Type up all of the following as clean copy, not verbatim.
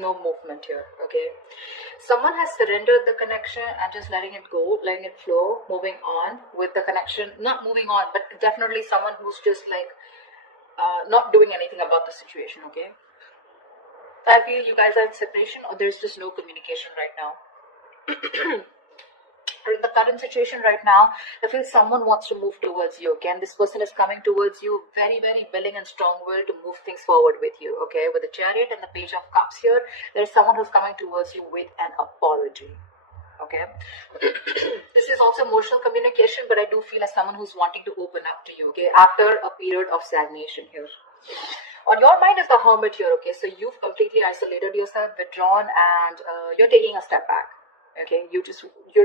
no movement here, okay? Someone has surrendered the connection and just letting it go, letting it flow, moving on with the connection. Not moving on, but definitely someone who's just like not doing anything about the situation, okay? I feel you guys are in separation or there's just no communication right now. In the current situation right now, I feel someone wants to move towards you, okay? And this person is coming towards you very, very willing and strong-willed to move things forward with you, okay? With the Chariot and the Page of Cups here, there's someone who's coming towards you with an apology, okay? This is also emotional communication, but I do feel as someone who's wanting to open up to you, okay? After a period of stagnation here. On your mind is the Hermit here, okay? So you've completely isolated yourself, withdrawn, and you're taking a step back, okay? You're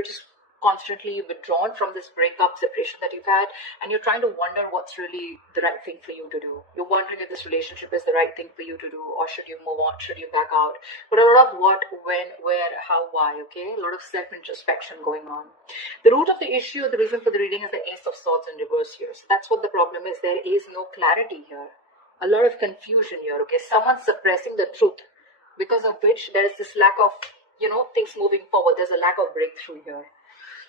just constantly withdrawn from this breakup, separation that you've had, and you're trying to wonder what's really the right thing for you to do. You're wondering if this relationship is the right thing for you to do, or should you move on, should you back out? But a lot of what, when, where, how, why, okay? A lot of self-introspection going on. The root of the issue, the reason for the reading is the Ace of Swords in reverse here. So that's what the problem is. There is no clarity here. A lot of confusion here, okay? Someone's suppressing the truth, because of which there is this lack of, things moving forward. There's a lack of breakthrough here.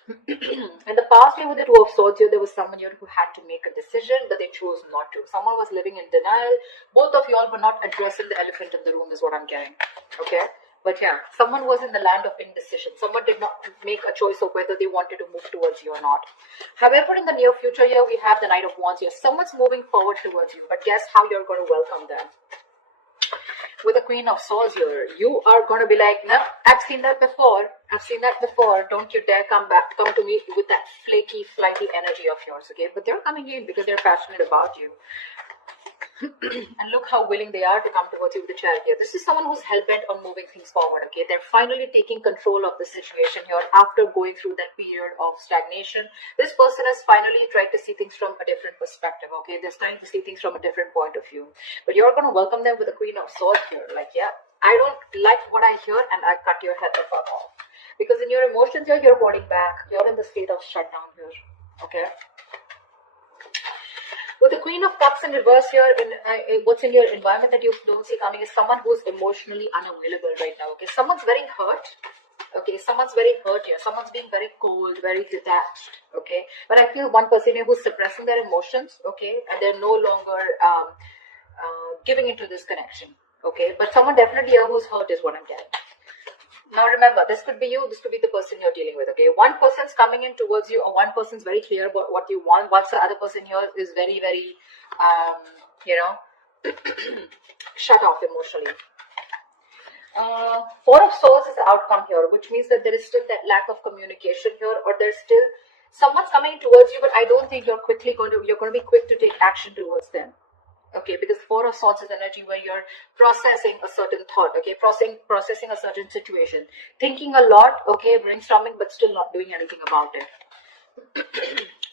In the past year with the Two of Swords here, there was someone here who had to make a decision, but they chose not to. Someone was living in denial. Both of y'all were not addressing the elephant in the room is what I'm getting, okay? But yeah, someone was in the land of indecision. Someone did not make a choice of whether they wanted to move towards you or not. However, in the near future here, we have the Knight of Wands here. Someone's moving forward towards you, but guess how you're going to welcome them? With the Queen of Swords here, you are going to be like, no, I've seen that before. Don't you dare come to me with that flaky, flighty energy of yours, okay? But they're coming in because they're passionate about you. And look how willing they are to come towards you with the Chariot here. This is someone who's hell-bent on moving things forward, okay? They're finally taking control of the situation here after going through that period of stagnation. This person has finally tried to see things from a different perspective, okay? They're starting to see things from a different point of view. But you're going to welcome them with the Queen of Swords here. Like, yeah, I don't like what I hear and I cut your head the fuck off. Because in your emotions here, you're holding back. You're in the state of shutdown here, okay? With the Queen of Cups in reverse here, what's in your environment that you don't see coming is someone who's emotionally unavailable right now, okay? Someone's very hurt, okay? Someone's very hurt here. Someone's being very cold, very detached, okay? But I feel one person here who's suppressing their emotions, okay? And they're no longer giving into this connection, okay? But someone definitely here who's hurt is what I'm getting. Now remember, this could be you, this could be the person you're dealing with, okay? One person's coming in towards you, or one person's very clear about what you want, whilst the other person here is very, very, shut off emotionally. Four of Swords is the outcome here, which means that there is still that lack of communication here, or there's still someone's coming towards you, but I don't think you're going to be quick to take action towards them. Okay, because Four of Swords is energy where you're processing a certain thought, okay, processing a certain situation, thinking a lot, okay, brainstorming, but still not doing anything about it.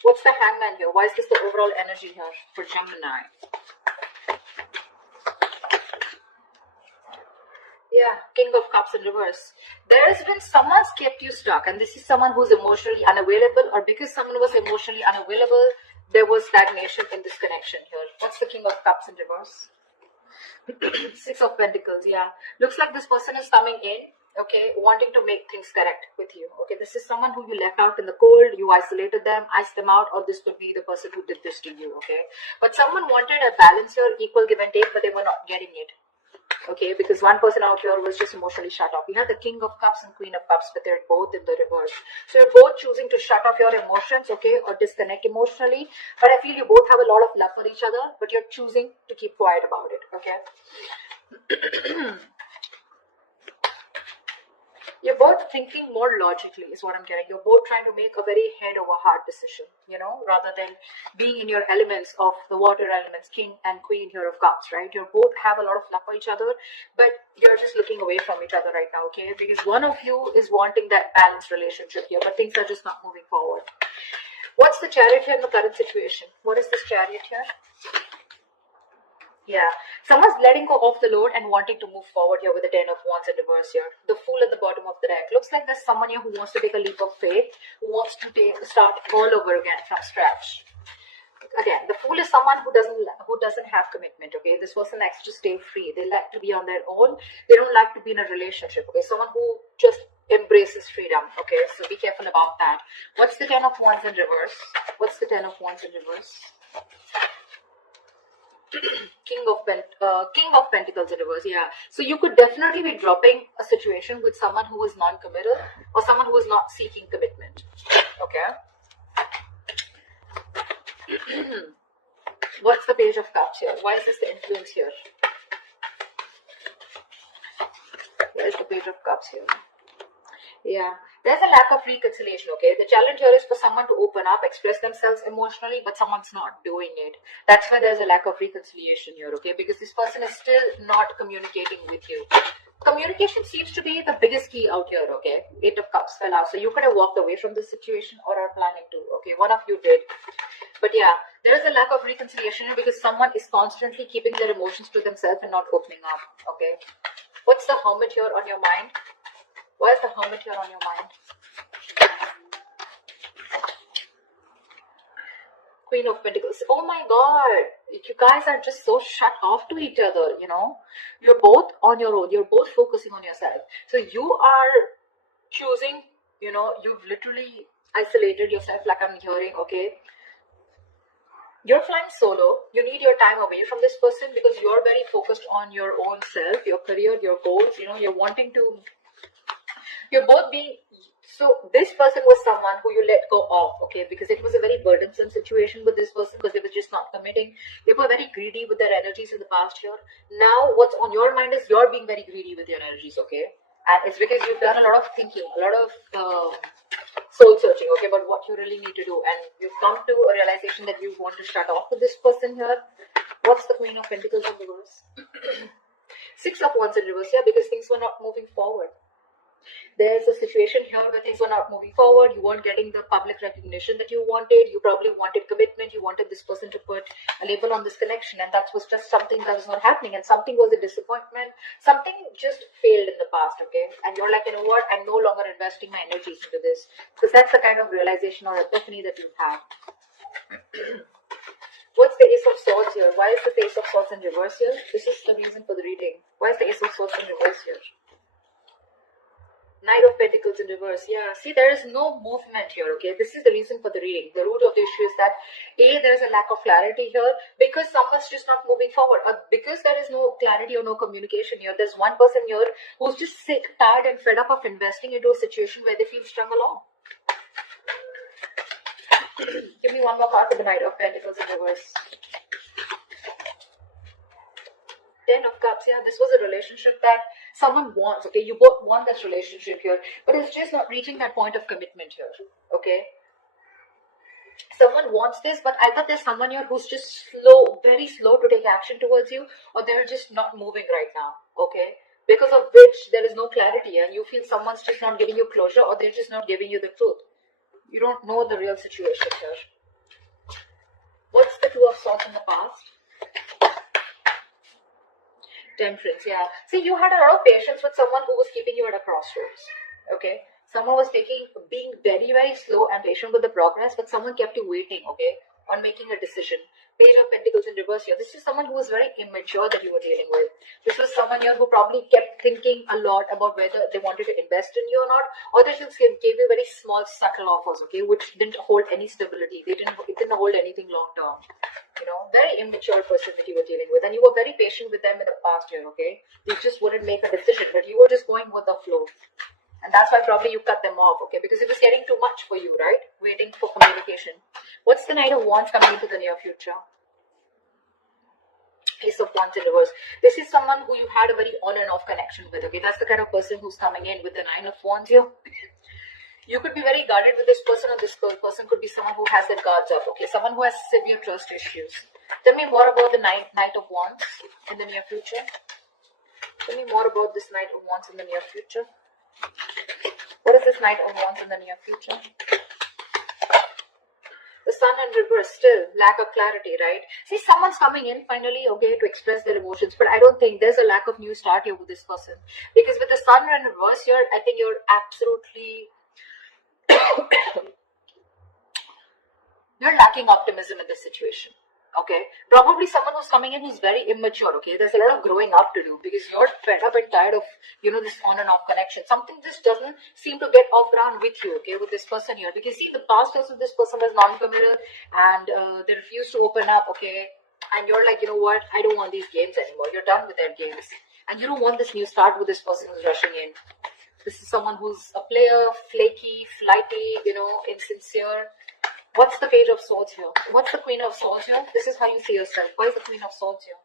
What's the Hangman here? Why is this the overall energy here for Gemini? Yeah, King of Cups in reverse. There has been someone's kept you stuck, and this is someone who's emotionally unavailable, or because someone was emotionally unavailable, there was stagnation in this connection here. What's the King of Cups in reverse? Six of Pentacles, yeah. Looks like this person is coming in, okay, wanting to make things correct with you. Okay, this is someone who you left out in the cold, you isolated them, iced them out, or this could be the person who did this to you, okay? But someone wanted a balance here, equal give and take, but they were not getting it. Okay, because one person out here was just emotionally shut off. You have the King of Cups and Queen of Cups, but they're both in the reverse. So you're both choosing to shut off your emotions, okay, or disconnect emotionally. But I feel you both have a lot of love for each other, but you're choosing to keep quiet about it, okay? You're both thinking more logically is what I'm getting. You're both trying to make a very head over heart decision, rather than being in your elements of the water elements, King and Queen here of Cups, right? You both have a lot of love for each other, but you're just looking away from each other right now, okay? Because one of you is wanting that balanced relationship here, but things are just not moving forward. What's the Chariot here in the current situation? What is this Chariot here? Yeah, someone's letting go of the load and wanting to move forward here with the Ten of Wands in reverse here. The Fool at the bottom of the deck. Looks like there's someone here who wants to take a leap of faith, who wants to start all over again from scratch. Again, the fool is someone who doesn't have commitment. Okay, this person likes to stay free. They like to be on their own. They don't like to be in a relationship. Okay, someone who just embraces freedom. Okay, so be careful about that. What's the Ten of Wands in reverse? What's the Ten of Wands in reverse? King of Pentacles in reverse. Yeah, so you could definitely be dropping a situation with someone who is non-committal or someone who is not seeking commitment. Okay. What's the Page of Cups here? Why is this the influence here? Where is the Page of Cups here? Yeah, there's a lack of reconciliation. Okay, the challenge here is for someone to open up, express themselves emotionally, but someone's not doing it. That's why there's a lack of reconciliation here. Okay, because this person is still not communicating with you. Communication seems to be the biggest key out here. Okay, Eight of Cups fell out, so you could have walked away from this situation or are planning to. Okay, one of you did. But yeah, there is a lack of reconciliation because someone is constantly keeping their emotions to themselves and not opening up. Okay, what's the Hermit here on your mind? Why is the Hermit here on your mind? Queen of Pentacles. Oh my God, you guys are just so shut off to each other. You know, you're both on your own. You're both focusing on yourself. So you are choosing. You know, you've literally isolated yourself, like I'm hearing. Okay. You're flying solo. You need your time away from this person because you're very focused on your own self, your career, your goals. You know, you're wanting to. You're both being. So this person was someone who you let go of, okay, because it was a very burdensome situation with this person because they were just not committing. They were very greedy with their energies in the past year. Now what's on your mind is you're being very greedy with your energies, okay? And it's because you've done a lot of thinking, a lot of soul searching, okay, about what you really need to do. And you've come to a realization that you want to shut off with this person here. What's the Queen of Pentacles in reverse? Six of Wands in reverse, yeah, because things were not moving forward. There's a situation here where things were not moving forward. You weren't getting the public recognition that you wanted. You probably wanted commitment. You wanted this person to put a label on this connection, and that was just something that was not happening. And something was a disappointment. Something just failed in the past, okay? And you're like, you know what? I'm no longer investing my energies into this, because that's the kind of realization or epiphany that you've had. What's the Ace of Swords here? Why is the Ace of Swords in reverse here? This is the reason for the reading. Why is the Ace of Swords in reverse here? Knight of Pentacles in reverse. Yeah, see, there is no movement here, okay? This is the reason for the reading. The root of the issue is that, A, there is a lack of clarity here because someone's just not moving forward. Or because there is no clarity or no communication here. There's one person here who's just sick, tired and fed up of investing into a situation where they feel strung along. Give me one more card for the Knight of Pentacles in reverse. Ten of Cups. Yeah, this was a relationship that someone wants, okay? You both want this relationship here, but it's just not reaching that point of commitment here, okay? Someone wants this, but either there's someone here who's just slow, very slow to take action towards you, or they're just not moving right now, okay? Because of which there is no clarity and you feel someone's just not giving you closure, or they're just not giving you the truth. You don't know the real situation here. What's the Two of Swords in the past? Temperance, yeah. See, you had a lot of patience with someone who was keeping you at a crossroads, okay? Someone was being very, very slow and patient with the progress, but someone kept you waiting, okay, on making a decision. Page of Pentacles in reverse here. This is someone who was very immature that you were dealing with. This was someone here who probably kept thinking a lot about whether they wanted to invest in you or not, or they just gave you very small, subtle offers, okay, which didn't hold any stability. It didn't hold anything long term. You know, very immature person that you were dealing with, and you were very patient with them in the past year, okay? You just wouldn't make a decision, but you were just going with the flow. And that's why probably you cut them off, okay? Because it was getting too much for you, right? Waiting for communication. What's the Knight of Wands coming into the near future? Ace of Wands in reverse. This is someone who you had a very on and off connection with, okay? That's the kind of person who's coming in with the Nine of Wands here. You could be very guarded with this person, or this person could be someone who has their guards up, okay? Someone who has severe trust issues. Tell me more about the Knight of Wands in the near future. Tell me more about this Knight of Wands in the near future. What is this Knight of Wands in the near future? The Sun in reverse, still lack of clarity, right? See, someone's coming in finally, okay, to express their emotions, but I don't think there's a lack of new start here with this person. Because with the Sun in reverse here, I think you're absolutely You're lacking optimism in this situation. Okay, probably someone who's coming in who's very immature. Okay, there's a lot of growing up to do because you're fed up and tired of this on and off connection. Something just doesn't seem to get off ground with you. Okay, with this person here, because see, the past also this person was non-committal and they refuse to open up. Okay, and you're like, you know what? I don't want these games anymore. You're done with their games, and you don't want this new start with this person who's rushing in. This is someone who's a player, flaky, flighty, insincere. What's the Page of Swords here? What's the Queen of Swords here? This is how you see yourself. Why is the Queen of Swords here?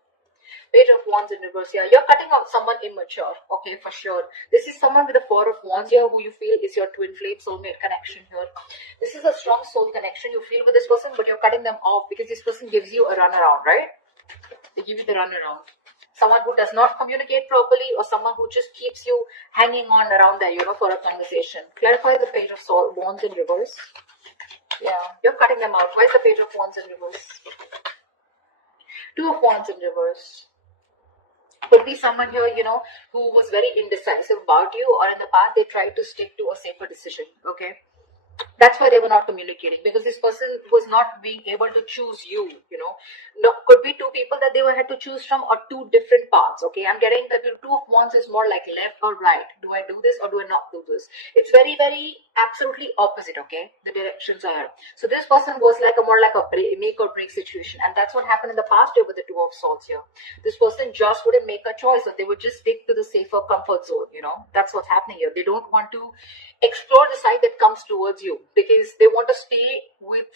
Page of Wands in reverse here. You're cutting out someone immature. Okay, for sure. This is someone with the Four of Wands here who you feel is your twin flame soulmate connection here. This is a strong soul connection you feel with this person, but you're cutting them off because this person gives you a runaround, right? They give you the runaround. Someone who does not communicate properly or someone who just keeps you hanging on around there, for a conversation. Clarify the Page of Wands in reverse. Yeah, you're cutting them out. Why is the Page of Wands in reverse? Two of Wands in reverse. Could be someone here, who was very indecisive about you, or in the past they tried to stick to a safer decision. Okay, that's why they were not communicating, because this person was not being able to choose you. No, could be two people that they had to choose from, or two different paths. Okay, I'm getting that the Two of Wands is more like left or right. Do I do this or do I not do this? It's very, very absolutely opposite. Okay, the directions are. So this person was like a more like a make or break situation, and that's what happened in the past year with the Two of Swords here. This person just wouldn't make a choice, or they would just stick to the safer comfort zone. That's what's happening here. They don't want to explore the side that comes towards you because they want to stay with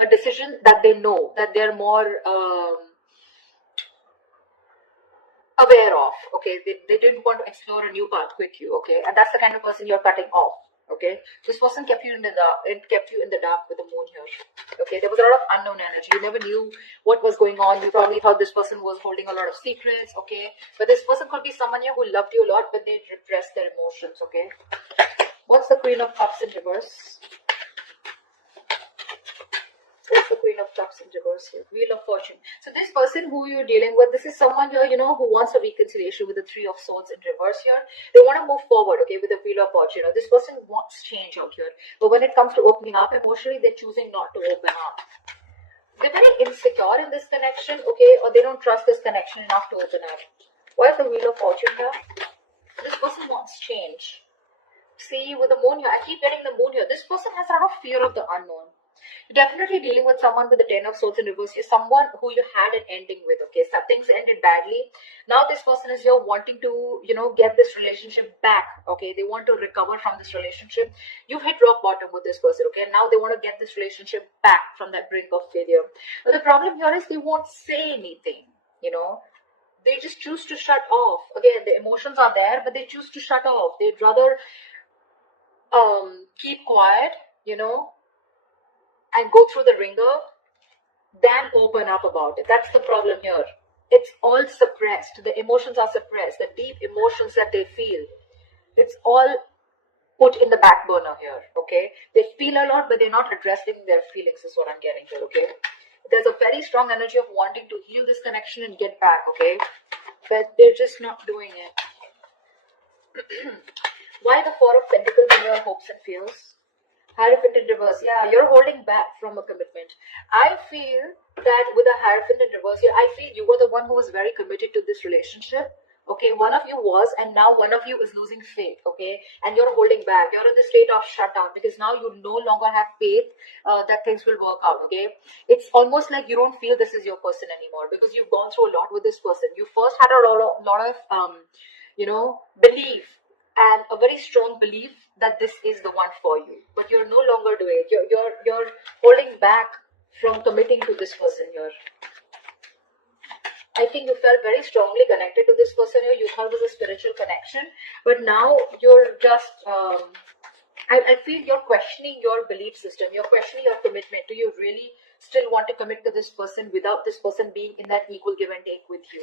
a decision that they know, that they're more aware of. Okay, they didn't want to explore a new path with you. Okay, and that's the kind of person you're cutting off. Okay, this person kept you in the dark. It kept you in the dark with the moon here. Okay, there was a lot of unknown energy. You never knew what was going on. You probably thought this person was holding a lot of secrets. Okay, but this person could be someone here who loved you a lot, but they repressed their emotions. Okay, what's the Queen of Cups in reverse? What's the Queen of Cups in reverse here? Wheel of Fortune. So this person who you're dealing with, this is someone here, who wants a reconciliation with the Three of Swords in reverse here. They want to move forward, okay, with the Wheel of Fortune. This person wants change out here. But when it comes to opening up emotionally, they're choosing not to open up. They're very insecure in this connection, okay, or they don't trust this connection enough to open up. Why is the Wheel of Fortune here? This person wants change. See, with the moon here, I keep getting the moon here. This person has a lot of fear of the unknown. You're definitely dealing with someone with the Ten of Swords in reverse here, someone who you had an ending with, okay? So things ended badly. Now this person is here wanting to, get this relationship back, okay? They want to recover from this relationship. You've hit rock bottom with this person, okay? Now they want to get this relationship back from that brink of failure. But the problem here is they won't say anything, They just choose to shut off. Again, the emotions are there, but they choose to shut off. They'd rather keep quiet, and go through the ringer than open up about it. That's the problem here. It's all suppressed. The emotions are suppressed. The deep emotions that they feel, it's all put in the back burner here, okay? They feel a lot, but they're not addressing their feelings is what I'm getting here, okay? There's a very strong energy of wanting to heal this connection and get back, okay? But they're just not doing it. Why the Four of Pentacles in your hopes and fears? Hierophant in reverse. Yeah, you're holding back from a commitment. I feel that with a Hierophant in reverse here, I feel you were the one who was very committed to this relationship. Okay, one of you was, and now one of you is losing faith. Okay, and you're holding back. You're in the state of shutdown because now you no longer have faith that things will work out. Okay, it's almost like you don't feel this is your person anymore because you've gone through a lot with this person. You first had a lot of belief and a very strong belief that this is the one for you, but you're no longer doing it. You're holding back from committing to this person here. I think you felt very strongly connected to this person here. You thought it was a spiritual connection, but now you're just I feel you're questioning your belief system. You're questioning your commitment. Do you really still want to commit to this person without this person being in that equal give and take with you?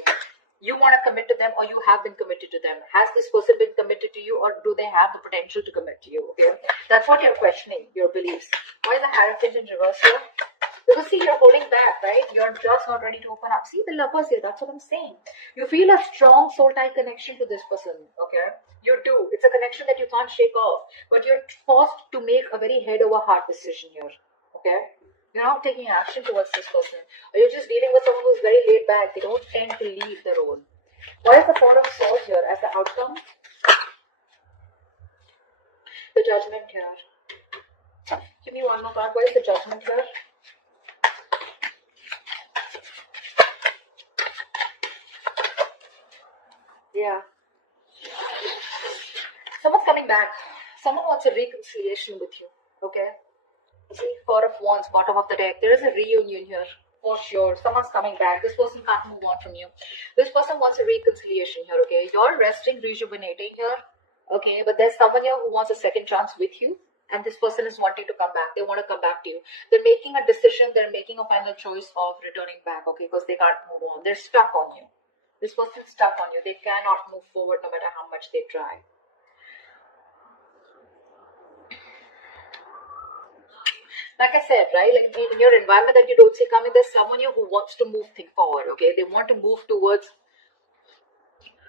You want to commit to them, or you have been committed to them? Has this person been committed to you, or do they have the potential to commit to you? Okay, that's what you're questioning, your beliefs. Why the Hierophant in reverse here? Because see, you're holding back, right? You're just not ready to open up. See the Lovers here, that's what I'm saying. You feel a strong soul-tie connection to this person, okay? You do. It's a connection that you can't shake off, but you're forced to make a very head-over-heart decision here, okay? You're not taking action towards this person. Or you're just dealing with someone who's very laid back. They don't tend to leave their own. What is the Four of Swords here as the outcome? The Judgment here. Give me one more card. What is the Judgment here? Yeah. Someone's coming back. Someone wants a reconciliation with you. Okay? See, Four of Wands, bottom of the deck. There is a reunion here. For sure. Someone's coming back. This person can't move on from you. This person wants a reconciliation here. Okay? You're resting, rejuvenating here. Okay? But there's someone here who wants a second chance with you. And this person is wanting to come back. They want to come back to you. They're making a decision. They're making a final choice of returning back. Okay? Because they can't move on. They're stuck on you. This person's stuck on you. They cannot move forward no matter how much they try. Like I said, right, like in your environment that you don't see coming, there's someone here who wants to move things forward, okay? They want to move towards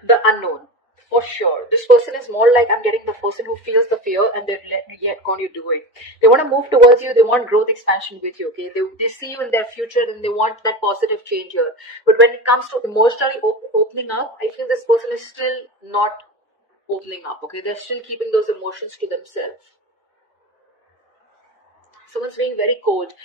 the unknown, for sure. This person is more like, I'm getting the person who feels the fear and they're yet going to do it. They want to move towards you. They want growth, expansion with you, okay? They see you in their future and they want that positive change here. But when it comes to emotionally opening up, I feel this person is still not opening up, okay? They're still keeping those emotions to themselves. Someone's being very cold,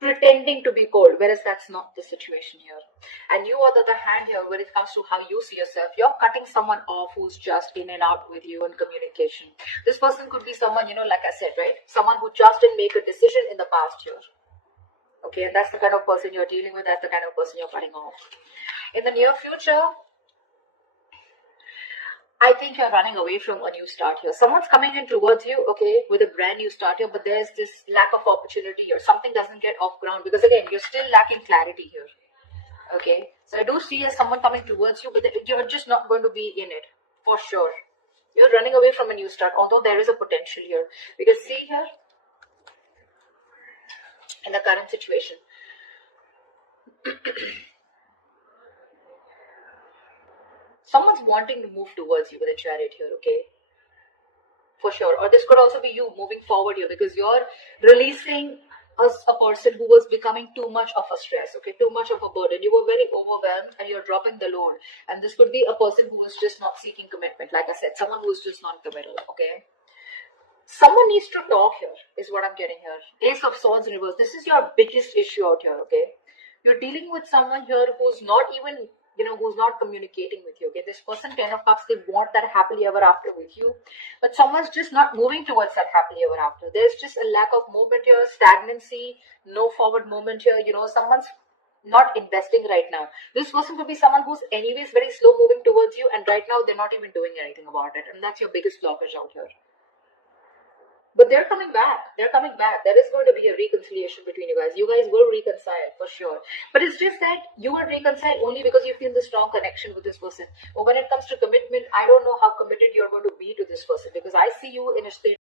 pretending to be cold, whereas that's not the situation here. And you, on the other hand here, when it comes to how you see yourself, you're cutting someone off who's just in and out with you in communication. This person could be someone, like I said, right? Someone who just didn't make a decision in the past here. Okay, and that's the kind of person you're dealing with. That's the kind of person you're cutting off. In the near future, I think you're running away from a new start here. Someone's coming in towards you, okay, with a brand new start here, but there's this lack of opportunity here. Something doesn't get off ground because, again, you're still lacking clarity here. Okay, so I do see as someone coming towards you, but you're just not going to be in it, for sure. You're running away from a new start, although there is a potential here. Because see here, in the current situation, someone's wanting to move towards you with a Chariot here, okay? For sure. Or this could also be you moving forward here because you're releasing a person who was becoming too much of a stress, okay? Too much of a burden. You were very overwhelmed and you're dropping the load. And this could be a person who was just not seeking commitment. Like I said, someone who's just non-committal, okay? Someone needs to talk here, is what I'm getting here. Ace of Swords in reverse. This is your biggest issue out here, okay? You're dealing with someone here who's not even, who's not communicating with you, okay? This person, 10 of Cups, they want that happily ever after with you. But someone's just not moving towards that happily ever after. There's just a lack of movement here, stagnancy, no forward movement here. Someone's not investing right now. This person could be someone who's anyways very slow moving towards you, and right now they're not even doing anything about it. And that's your biggest blockage out here. But they're coming back. They're coming back. There is going to be a reconciliation between you guys. You guys will reconcile for sure. But it's just that you will reconcile only because you feel the strong connection with this person. But when it comes to commitment, I don't know how committed you're going to be to this person because I see you in a state